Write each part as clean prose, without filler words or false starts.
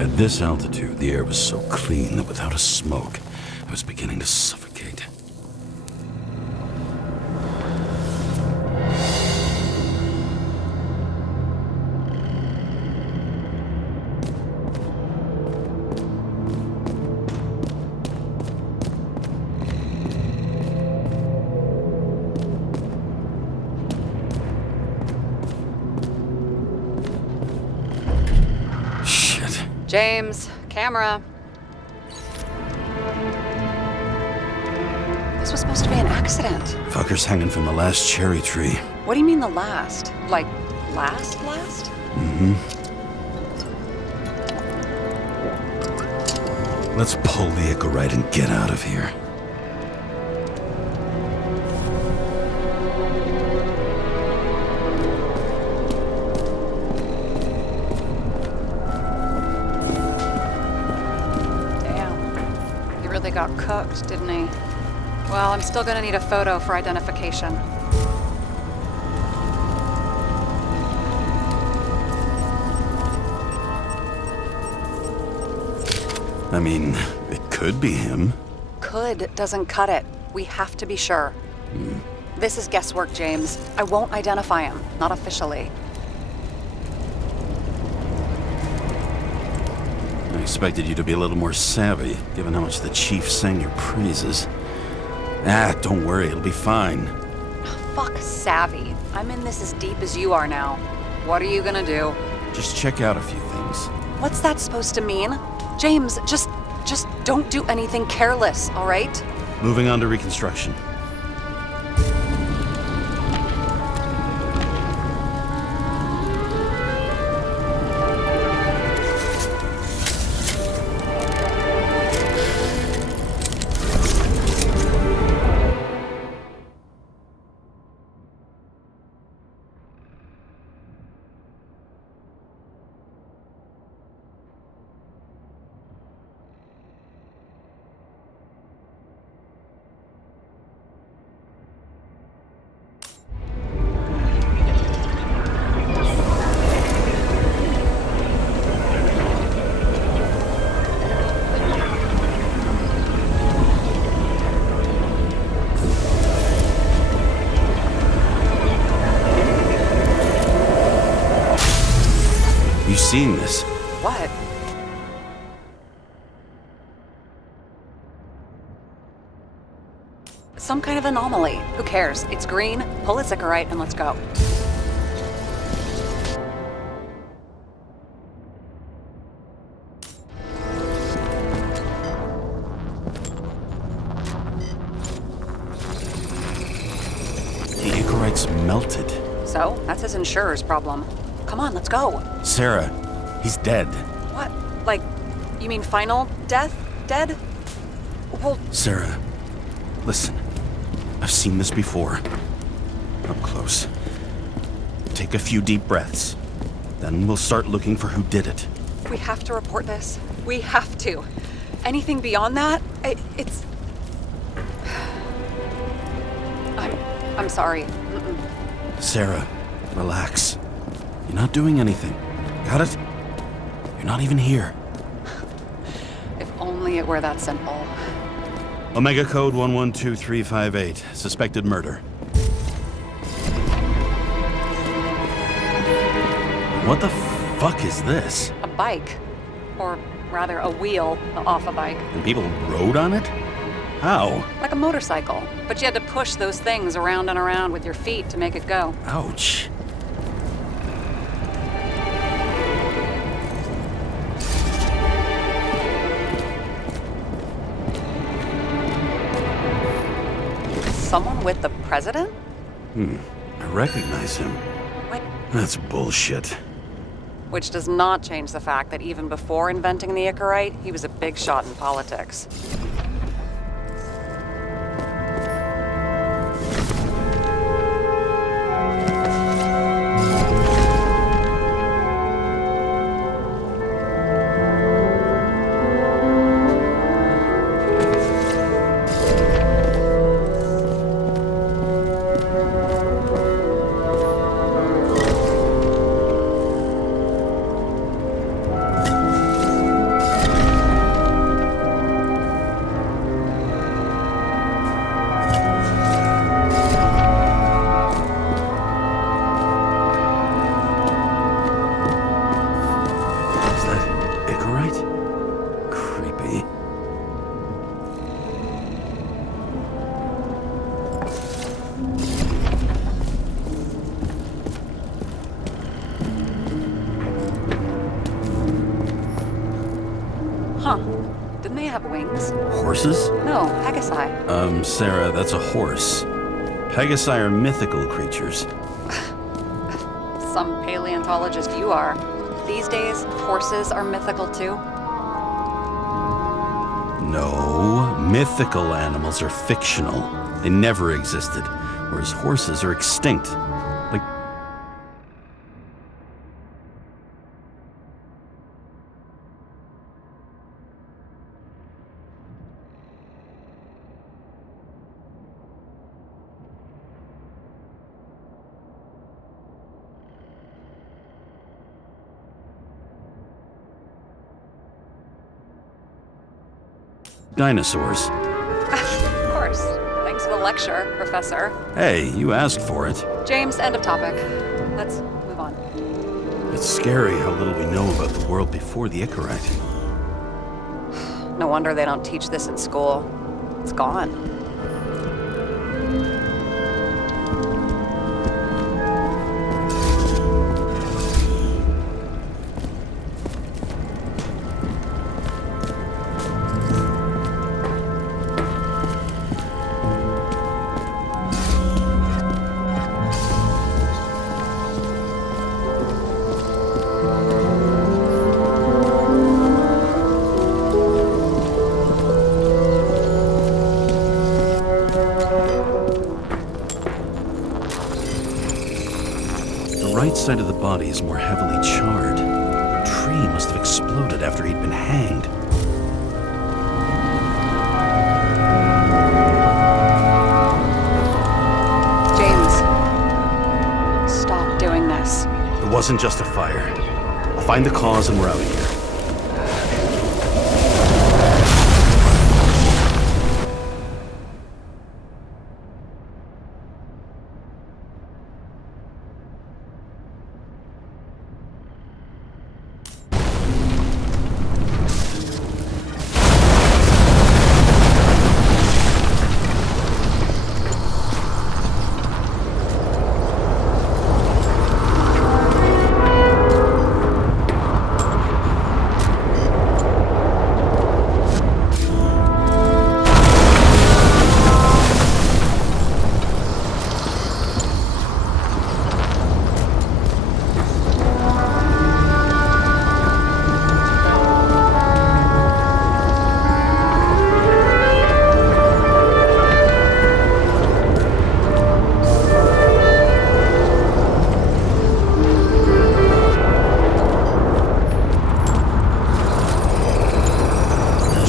At this altitude, the air was so clean that without a smoke, I was beginning to suffocate. James, camera. This was supposed to be an accident. Fucker's hanging from the last cherry tree. What do you mean the last? Like, last? Mm-hmm. Let's pull the Icarite and get out of here. Got cooked, didn't he? Well, I'm still gonna need a photo for identification. I mean, it could be him. Could doesn't cut it. We have to be sure. This is guesswork, James. I won't identify him, not officially. I expected you to be a little more savvy, given how much the chief sang your praises. Don't worry, it'll be fine. Fuck savvy. I'm in this as deep as you are now. What are you gonna do? Just check out a few things. What's that supposed to mean? James, just don't do anything careless, all right? Moving on to reconstruction. Seen this? What? Some kind of anomaly. Who cares? It's green, pull its Icarite, and let's go. The Icarite's melted. So, that's his insurer's problem. Come on, let's go. Sarah, he's dead. What? Like, you mean final death? Dead? Well... Sarah, listen. I've seen this before. Up close. Take a few deep breaths. Then we'll start looking for who did it. We have to report this. We have to. Anything beyond that, it's... I'm sorry. Sarah, relax. You're not doing anything. Got it? You're not even here. If only it were that simple. Omega code 112358. Suspected murder. What the fuck is this? A bike. Or rather, a wheel off a bike. And people rode on it? How? Like a motorcycle. But you had to push those things around and around with your feet to make it go. Ouch. Someone with the president? I recognize him. What? That's bullshit. Which does not change the fact that even before inventing the Icarite, he was a big shot in politics. Didn't they have wings? Horses? No, Pegasi. Sarah, that's a horse. Pegasi are mythical creatures. Some paleontologist you are. These days, horses are mythical too. No, mythical animals are fictional. They never existed, whereas horses are extinct. Like... dinosaurs. Of course. Thanks for the lecture, Professor. Hey, you asked for it. James, end of topic. Let's move on. It's scary how little we know about the world before the Icarite. No wonder they don't teach this in school. It's gone. The right side of the body is more heavily charred. The tree must have exploded after he'd been hanged. James, stop doing this. It wasn't just a fire. I'll find the cause and we're out of here.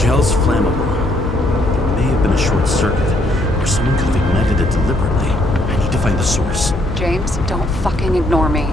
Gel's flammable. There may have been a short circuit, or someone could have ignited it deliberately. I need to find the source. James, don't fucking ignore me.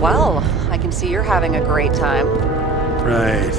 Well, I can see you're having a great time. Right.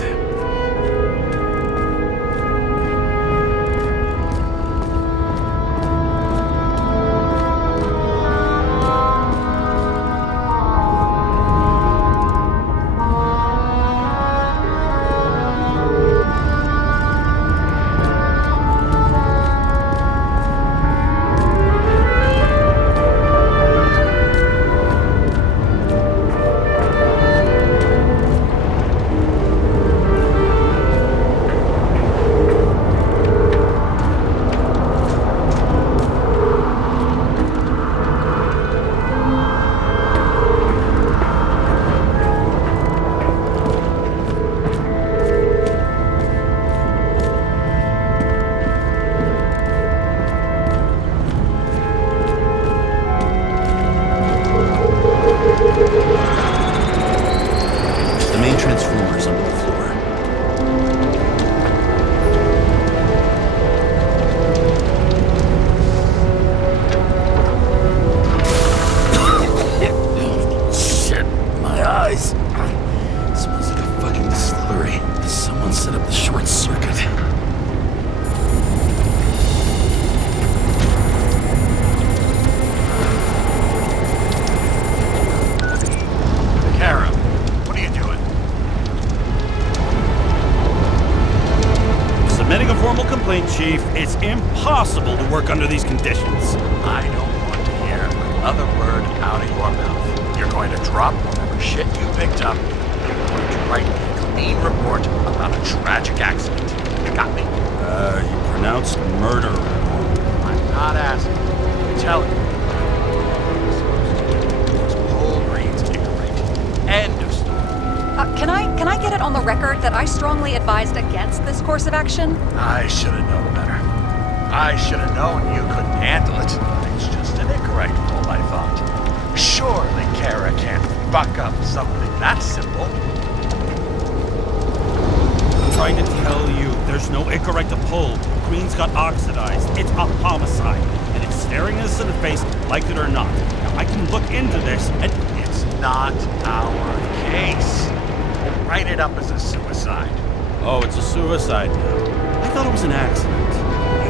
point, Chief. It's impossible to work under these conditions. I don't want to hear another word out of your mouth. You're going to drop whatever shit you picked up. You're going to write a clean report about a tragic accident. You got me? You pronounced murder wrong. I'm not asking. I'm telling you. Whole Green's ignorant. End of story. Can I get it on the record that I strongly advised against this course of action? I should have known better. I should have known you couldn't handle it. It's just an incorrect pull, I thought. Surely Kara can't fuck up something that simple. I'm trying to tell you, there's no Icarite to pull. Green's got oxidized. It's a homicide. And it's staring us in the face, like it or not. Now, I can look into this, and It's not our case. Write it up as a suicide. oh, it's a suicide now. I thought it was an accident.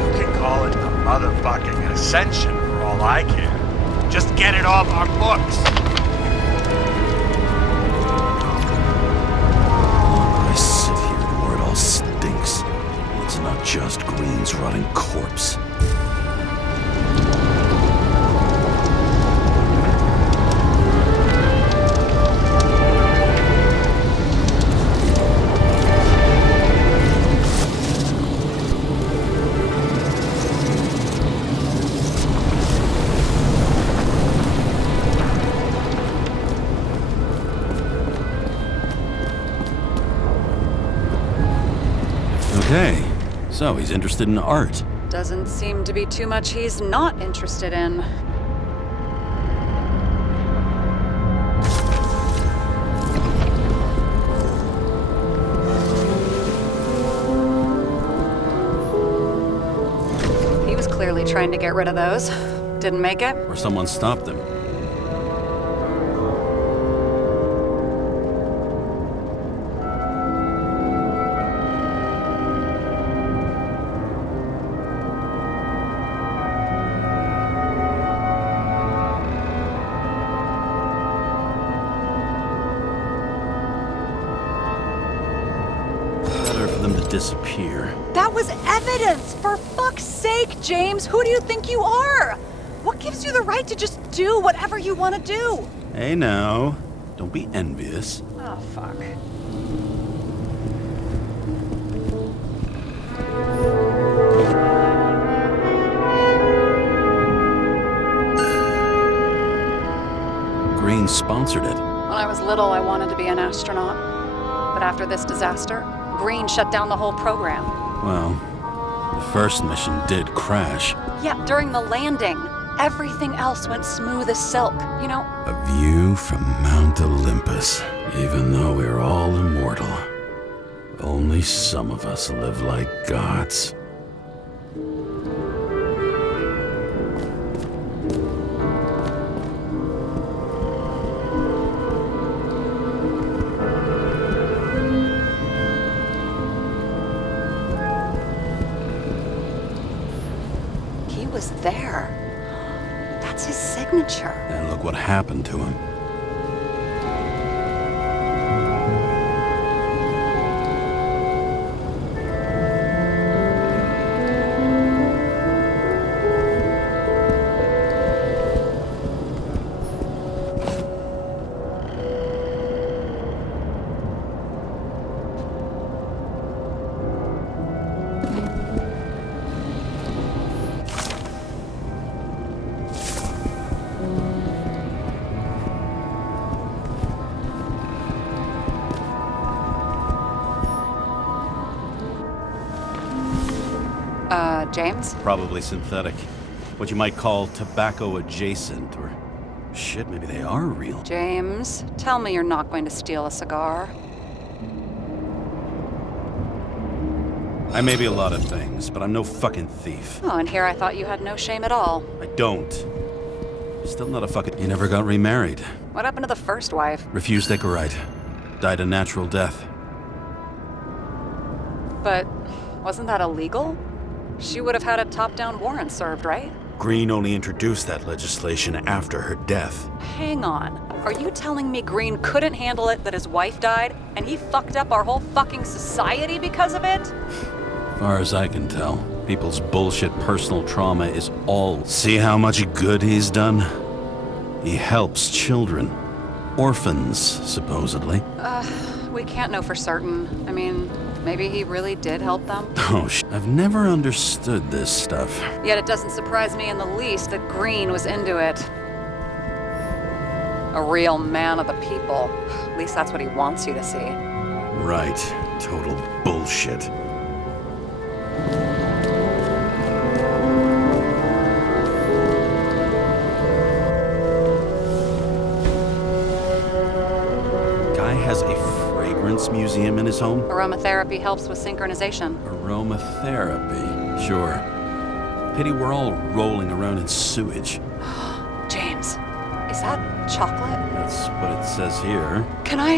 You can call it the motherfucking Ascension for all I care. Just get it off our books. I sit here where it all stinks. It's not just Green's rotting corpse. Okay, so he's interested in art. Doesn't seem to be too much he's not interested in. He was clearly trying to get rid of those. Didn't make it. Or someone stopped him. Better for them to disappear. That was evidence! For fuck's sake, James! Who do you think you are? What gives you the right to just do whatever you want to do? Hey now, don't be envious. Oh, fuck. Green sponsored it. When I was little, I wanted to be an astronaut. But after this disaster, Green shut down the whole program. Well, the first mission did crash. Yeah, during the landing, everything else went smooth as silk, you know? A view from Mount Olympus. Even though we're all immortal, only some of us live like gods. He was there. That's his signature. And look what happened to him. James? Probably synthetic. What you might call tobacco adjacent, or shit, maybe they are real. James, tell me you're not going to steal a cigar. I may be a lot of things, but I'm no fucking thief. Oh, and here I thought you had no shame at all. I don't. Still not a fucking... You never got remarried. What happened to the first wife? Refused Icarite. Died a natural death. But wasn't that illegal? She would have had a top-down warrant served, right? Green only introduced that legislation after her death. Hang on. Are you telling me Green couldn't handle it that his wife died, and he fucked up our whole fucking society because of it? Far as I can tell. People's bullshit personal trauma is all... See how much good he's done? He helps children. Orphans, supposedly. We can't know for certain. I mean, maybe he really did help them. Oh, I've never understood this stuff. Yet it doesn't surprise me in the least that Green was into it. A real man of the people. At least that's what he wants you to see. Right. Total bullshit. Guy has a fragrance museum in his home? Aromatherapy helps with synchronization. Aromatherapy, sure. Pity we're all rolling around in sewage. James, is that chocolate? That's what it says here. Can I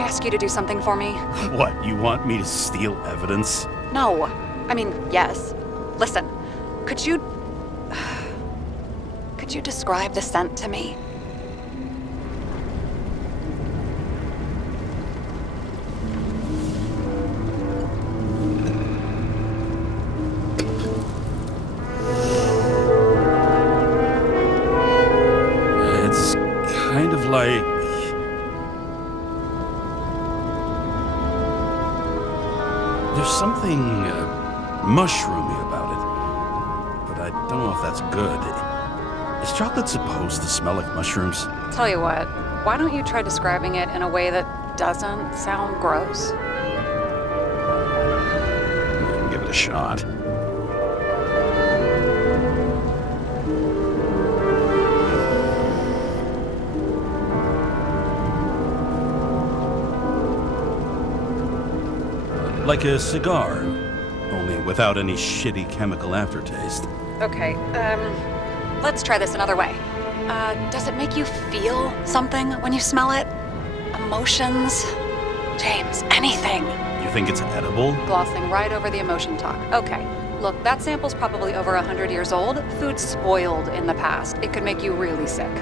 ask you to do something for me? What, you want me to steal evidence? No. I mean, yes. Listen, could you describe the scent to me? It's kind of like... There's something mushroomy about it, but I don't know if that's good. Is chocolate supposed to smell like mushrooms? Tell you what, why don't you try describing it in a way that doesn't sound gross? I can give it a shot. Like a cigar, only without any shitty chemical aftertaste. Okay, let's try this another way. Does it make you feel something when you smell it? Emotions? James, anything. You think it's edible? Glossing right over the emotion talk. Okay, look, that sample's probably over 100 years old. Food's spoiled in the past. It could make you really sick.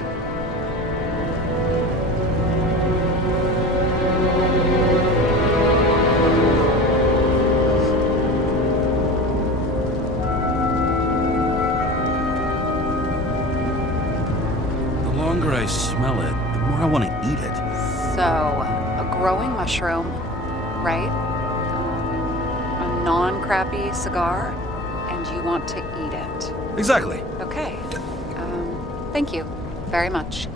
The longer I smell it, the more I want to eat it. So, a growing mushroom, right? A non-crappy cigar, and you want to eat it. Exactly. Okay. Thank you very much.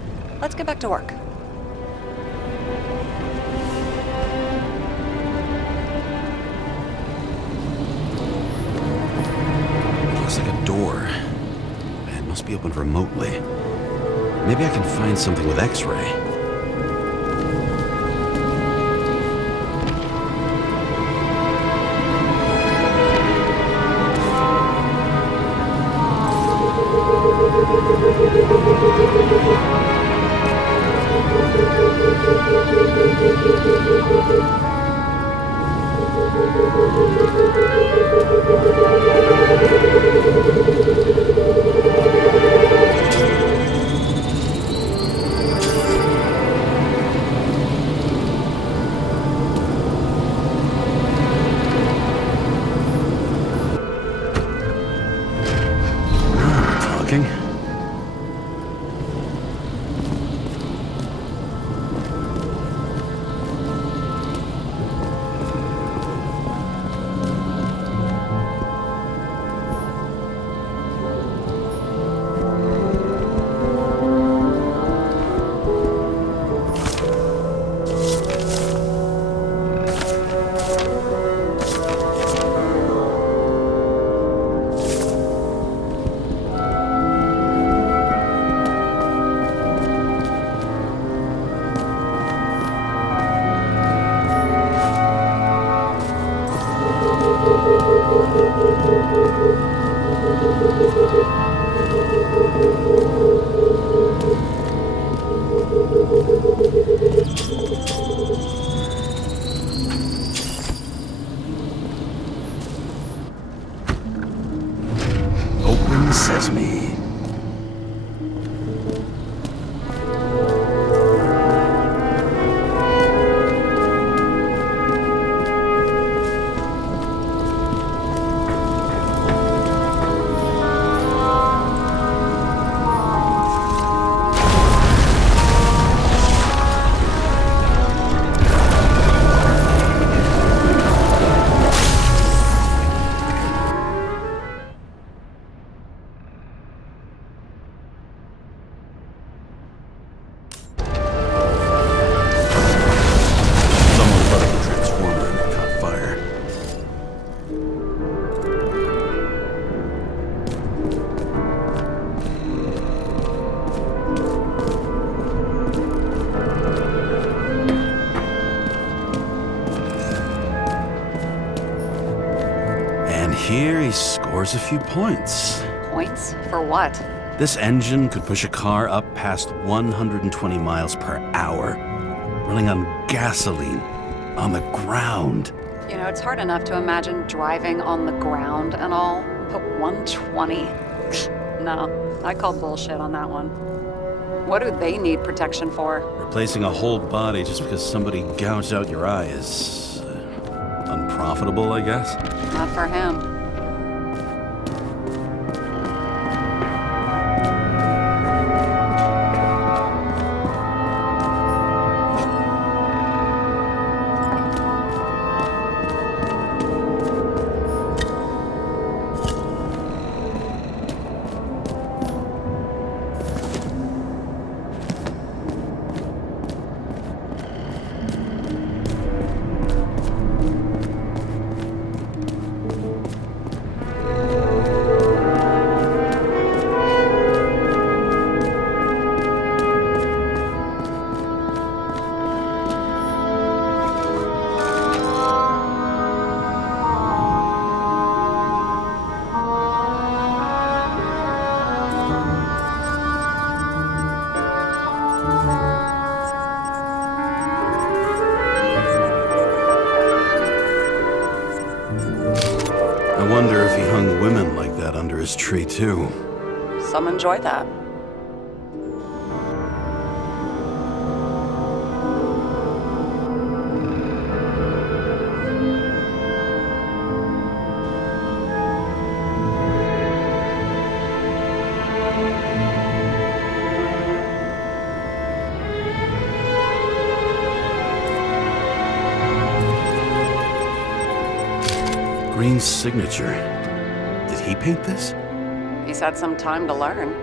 Let's get back to work. Looks like a door. It must be opened remotely. Maybe I can find something with X-ray. he scores a few points. Points? For what? This engine could push a car up past 120 miles per hour, running on gasoline, on the ground. You know, it's hard enough to imagine driving on the ground and all, but 120? No, I call bullshit on that one. What do they need protection for? Replacing a whole body just because somebody gouged out your eye is unprofitable, I guess. Not for him. I wonder if he hung women like that under his tree, too. Some enjoy that. Green's signature. Did he paint this? He's had some time to learn.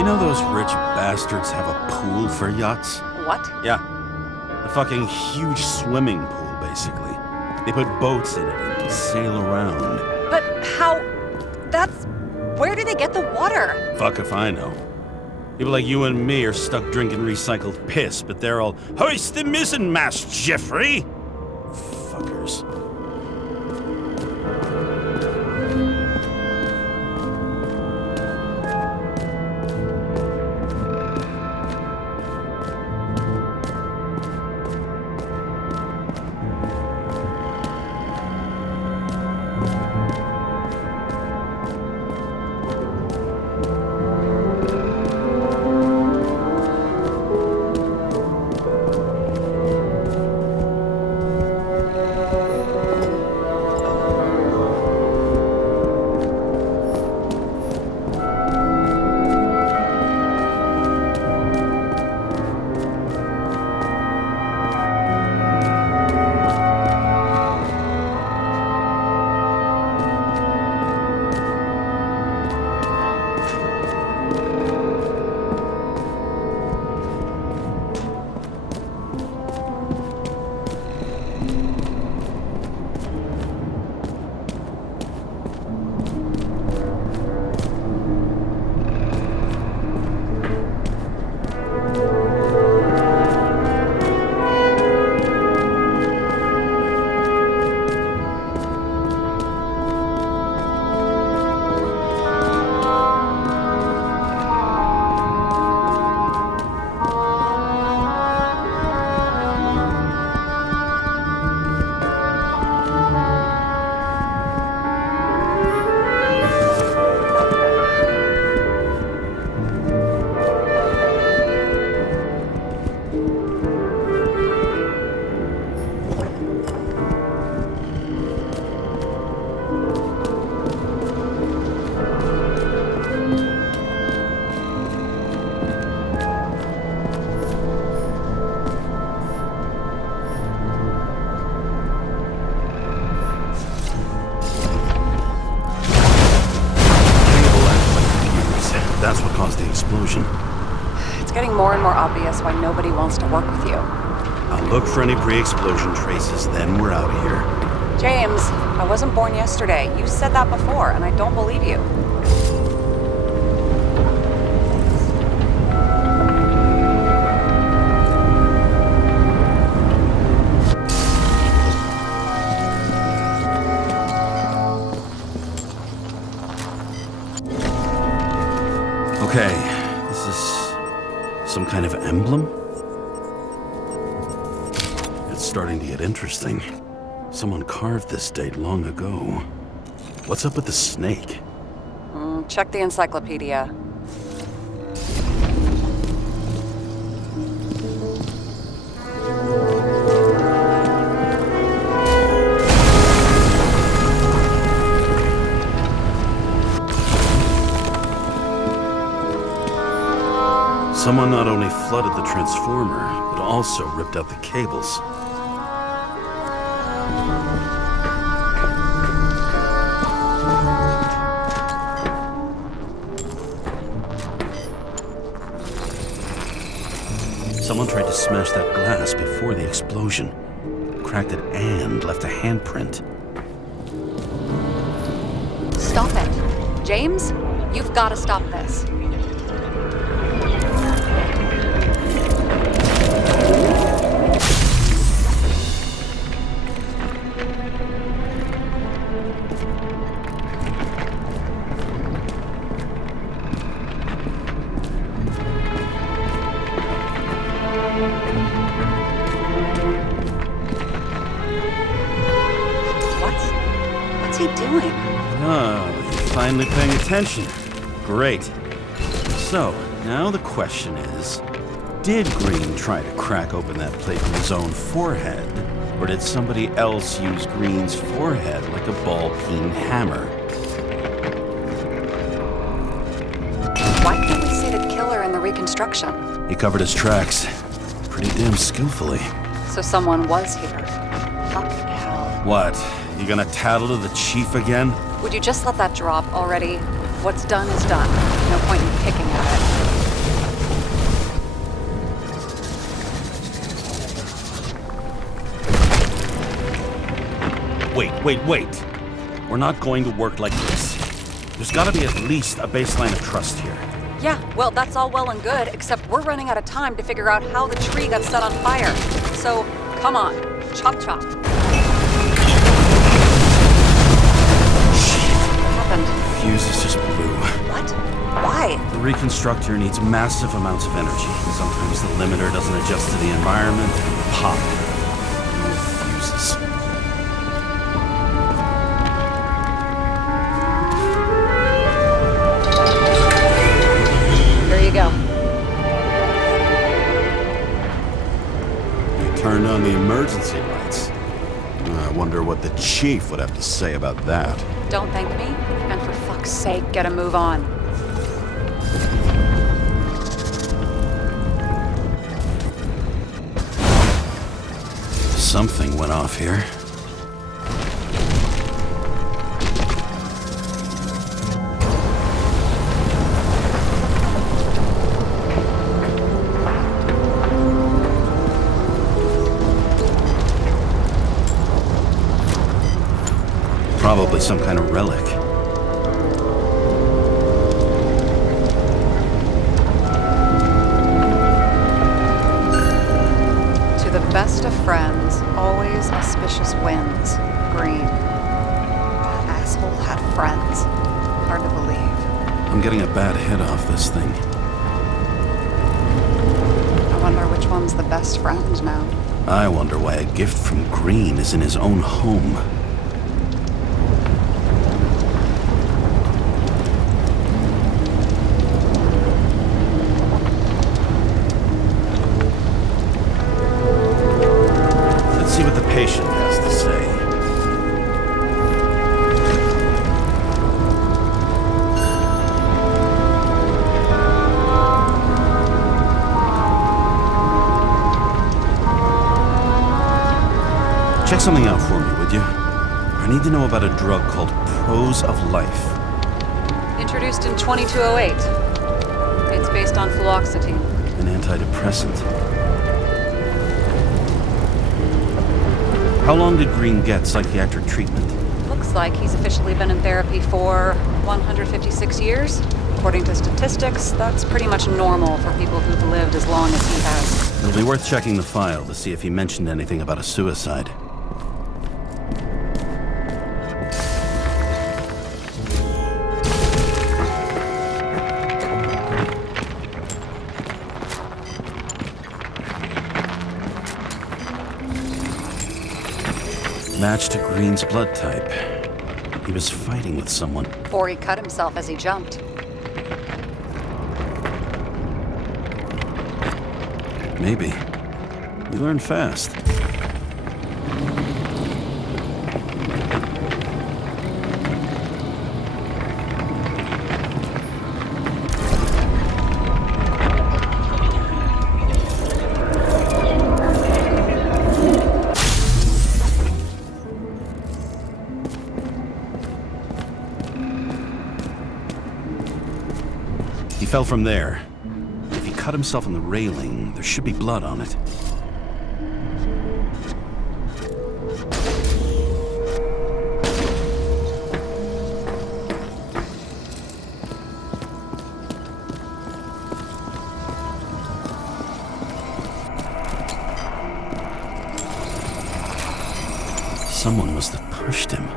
You know those rich bastards have a pool for yachts? What? Yeah. A fucking huge swimming pool, basically. They put boats in it and sail around. But how... That's... Where do they get the water? Fuck if I know. People like you and me are stuck drinking recycled piss, but they're all, "Hoist the mizzenmast, Jeffrey!" Fuckers. That's what caused the explosion. It's getting more and more obvious why nobody wants to work with you. I'll look for any pre-explosion traces, then we're out of here. James, I wasn't born yesterday. You said that before, and I don't believe you. Okay, this is some kind of emblem? It's starting to get interesting. Someone carved this date long ago. What's up with the snake? Check the encyclopedia. Someone not only flooded the transformer, but also ripped out the cables. Someone tried to smash that glass before the explosion. Cracked it and left a handprint. Stop it. James, you've got to stop this. What's he doing? Oh, you're finally paying attention. Great. So, now the question is, did Green try to crack open that plate with his own forehead? Or did somebody else use Green's forehead like a ball-peen hammer? Why can't we see the killer in the reconstruction? He covered his tracks pretty damn skillfully. So someone was here. Fucking hell. What? You gonna tattle to the chief again? Would you just let that drop already? What's done is done. No point in picking at it. wait. We're not going to work like this. There's gotta be at least a baseline of trust here. Yeah, well, that's all well and good, except we're running out of time to figure out how the tree got set on fire. So, come on, chop chop. What happened? Fuses just blew. What? Why? The reconstructor needs massive amounts of energy. Sometimes the limiter doesn't adjust to the environment, and pop. Fuses. Here you go. You turned on the emergency lights. I wonder what the chief would have to say about that. Don't thank me, and for fuck's sake, get a move on. Something went off here. Probably some kind of relic. To the best of friends, always auspicious wins. Green. That asshole had friends. Hard to believe. I'm getting a bad hit off this thing. I wonder which one's the best friend now. I wonder why a gift from Green is in his own home. Let's see what the patient has to say. Check something out for me, would you? I need to know about a drug called Prose of Life. Introduced in 2208. It's based on fluoxetine. An antidepressant. How long did Green get psychiatric treatment? Looks like he's officially been in therapy for 156 years. According to statistics, that's pretty much normal for people who've lived as long as he has. It'll be worth checking the file to see if he mentioned anything about a suicide. Match to Green's blood type. He was fighting with someone. Or he cut himself as he jumped. Maybe. You learn fast. He fell from there. If he cut himself on the railing, there should be blood on it. Someone must have pushed him.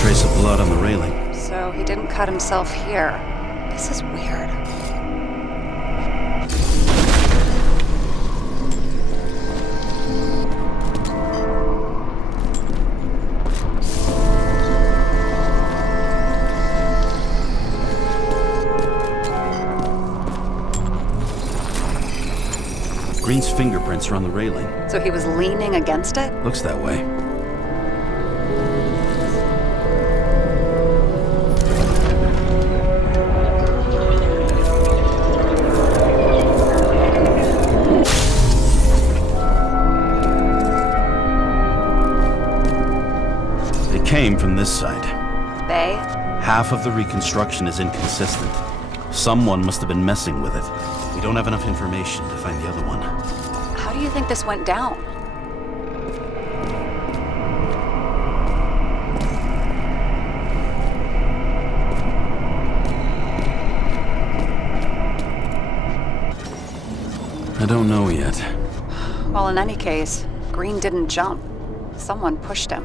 Trace of blood on the railing. So he didn't cut himself here. This is weird. Green's fingerprints are on the railing. So he was leaning against it? Looks that way. came from this side. They? Half of the reconstruction is inconsistent. Someone must have been messing with it. We don't have enough information to find the other one. How do you think this went down? I don't know yet. Well, in any case, Green didn't jump. Someone pushed him.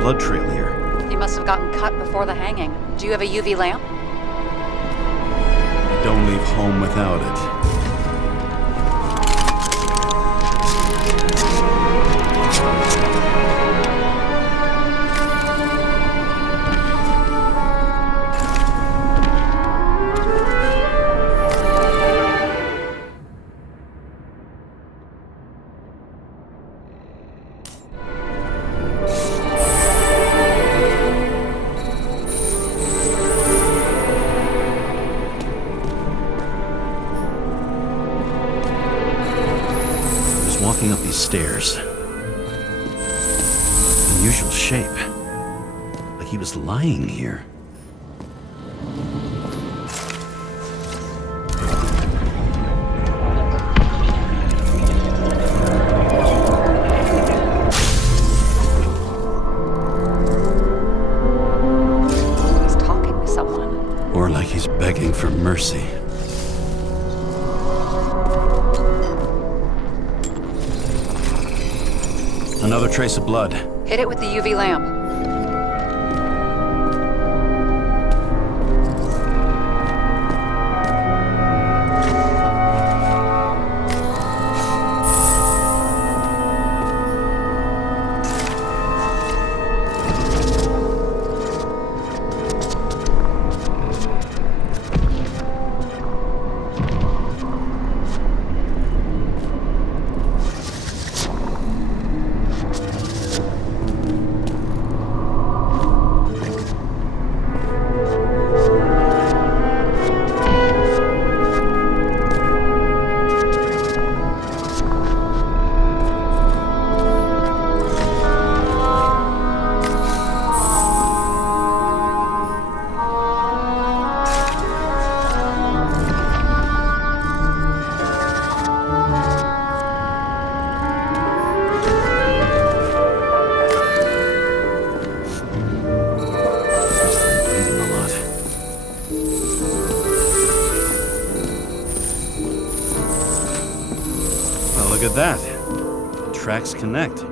Blood trail here. He must have gotten cut before the hanging. Do you have a UV lamp? Don't leave home without it. Walking up these stairs. Unusual shape. Like he was lying here. He's talking to someone. Or like he's begging for mercy. Another trace of blood. Hit it with the UV lamp. Look at that. The tracks connect.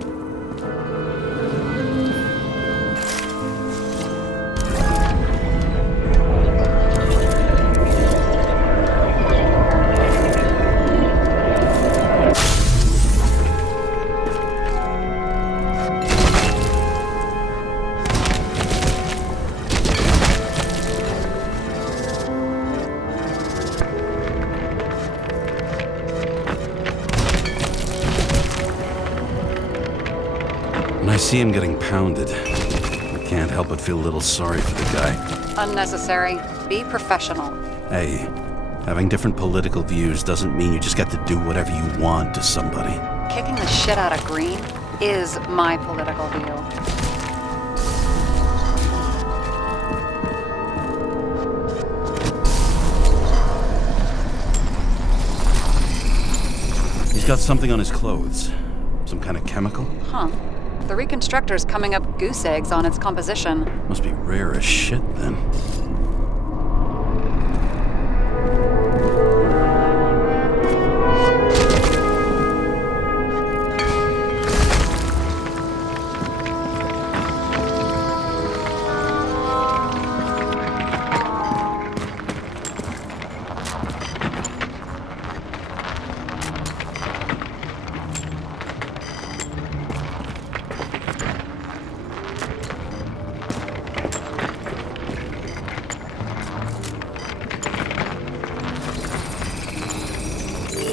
see him getting pounded, I can't help but feel a little sorry for the guy. Unnecessary. Be professional. Hey, having different political views doesn't mean you just get to do whatever you want to somebody. Kicking the shit out of Green is my political view. He's got something on his clothes. Some kind of chemical? Huh. The Reconstructor's coming up goose eggs on its composition. Must be rare as shit, then.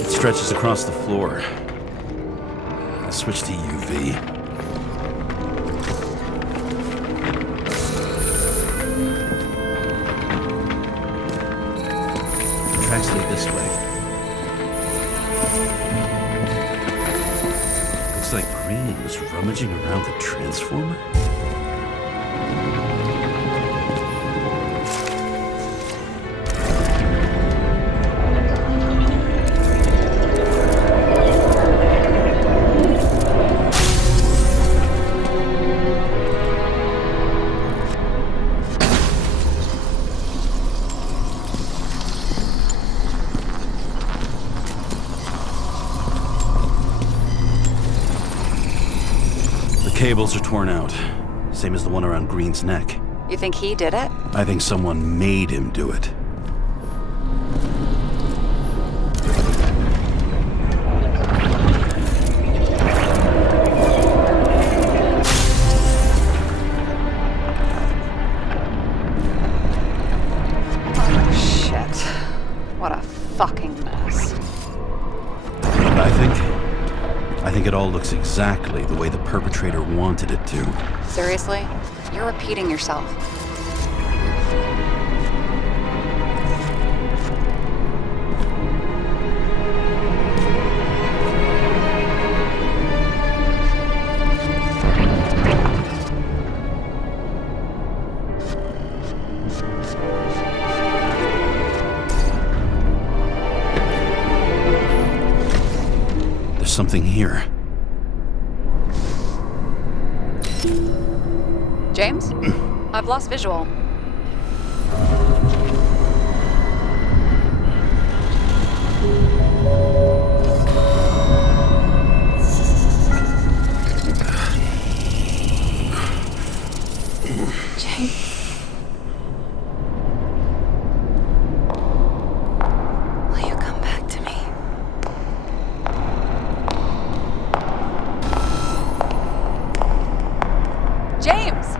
Stretches across the floor. I'll switch to UV. Tracks lead this way. Looks like Green was rummaging around the transformer. Cables are torn out. Same as the one around Green's neck. You think he did it? I think someone made him do it. Oh, shit. What a fucking mess. I think it all looks exactly the way the perpetrator wanted it to. Seriously? You're repeating yourself. Something here. James? I've lost visual. James. Will you come back to me? James!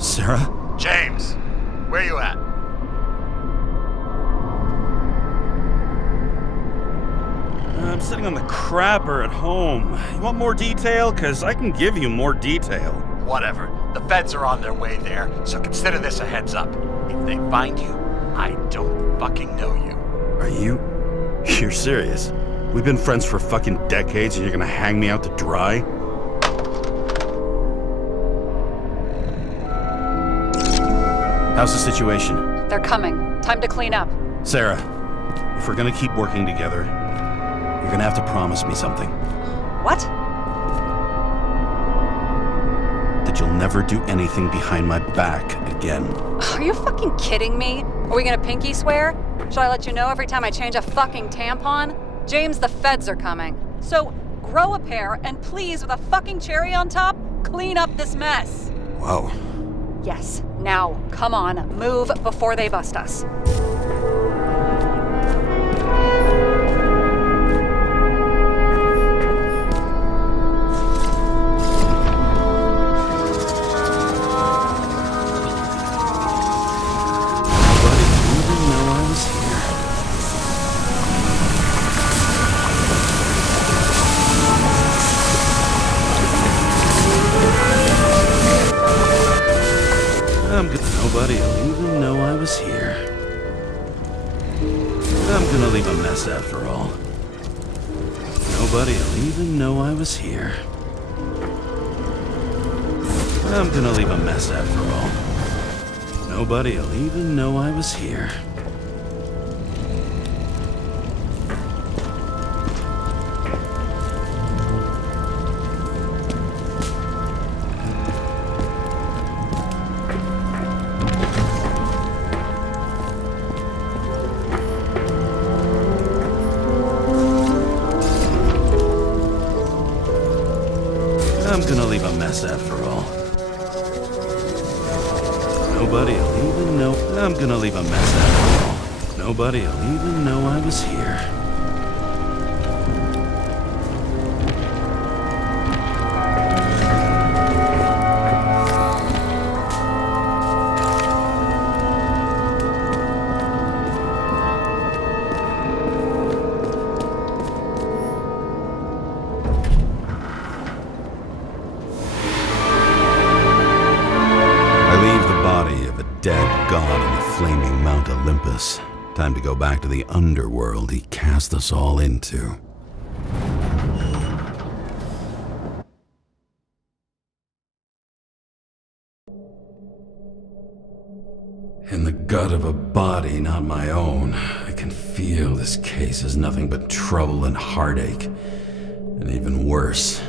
Sarah? James, where you at? I'm sitting on the crapper at home. You want more detail? 'Cause I can give you more detail. Whatever. The feds are on their way there, so consider this a heads up. If they find you, I don't fucking know you. Are you? You're serious? We've been friends for fucking decades and you're gonna hang me out to dry? How's the situation? They're coming. Time to clean up. Sarah, if we're gonna keep working together, you're gonna have to promise me something. What? That you'll never do anything behind my back again. Are you fucking kidding me? Are we gonna pinky swear? Should I let you know every time I change a fucking tampon? James, the feds are coming. So grow a pair and please, with a fucking cherry on top, clean up this mess. Whoa. Yes, now, come on, move before they bust us. leave a mess after all. Nobody'll even know I was here. I'm gonna leave a mess after all. Nobody'll even know I was here. I'm gonna leave a mess after all. Nobody'll even know. I'm gonna leave a mess after all. Nobody'll even know I was here. Dead god on the flaming Mount Olympus. Time to go back to the underworld he cast us all into. In the gut of a body not my own, I can feel this case is nothing but trouble and heartache. And even worse,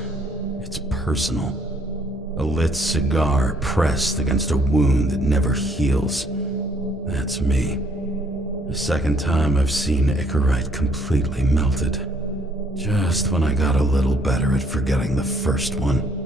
it's personal. A lit cigar pressed against a wound that never heals. That's me. The second time I've seen Icarite completely melted. Just when I got a little better at forgetting the first one.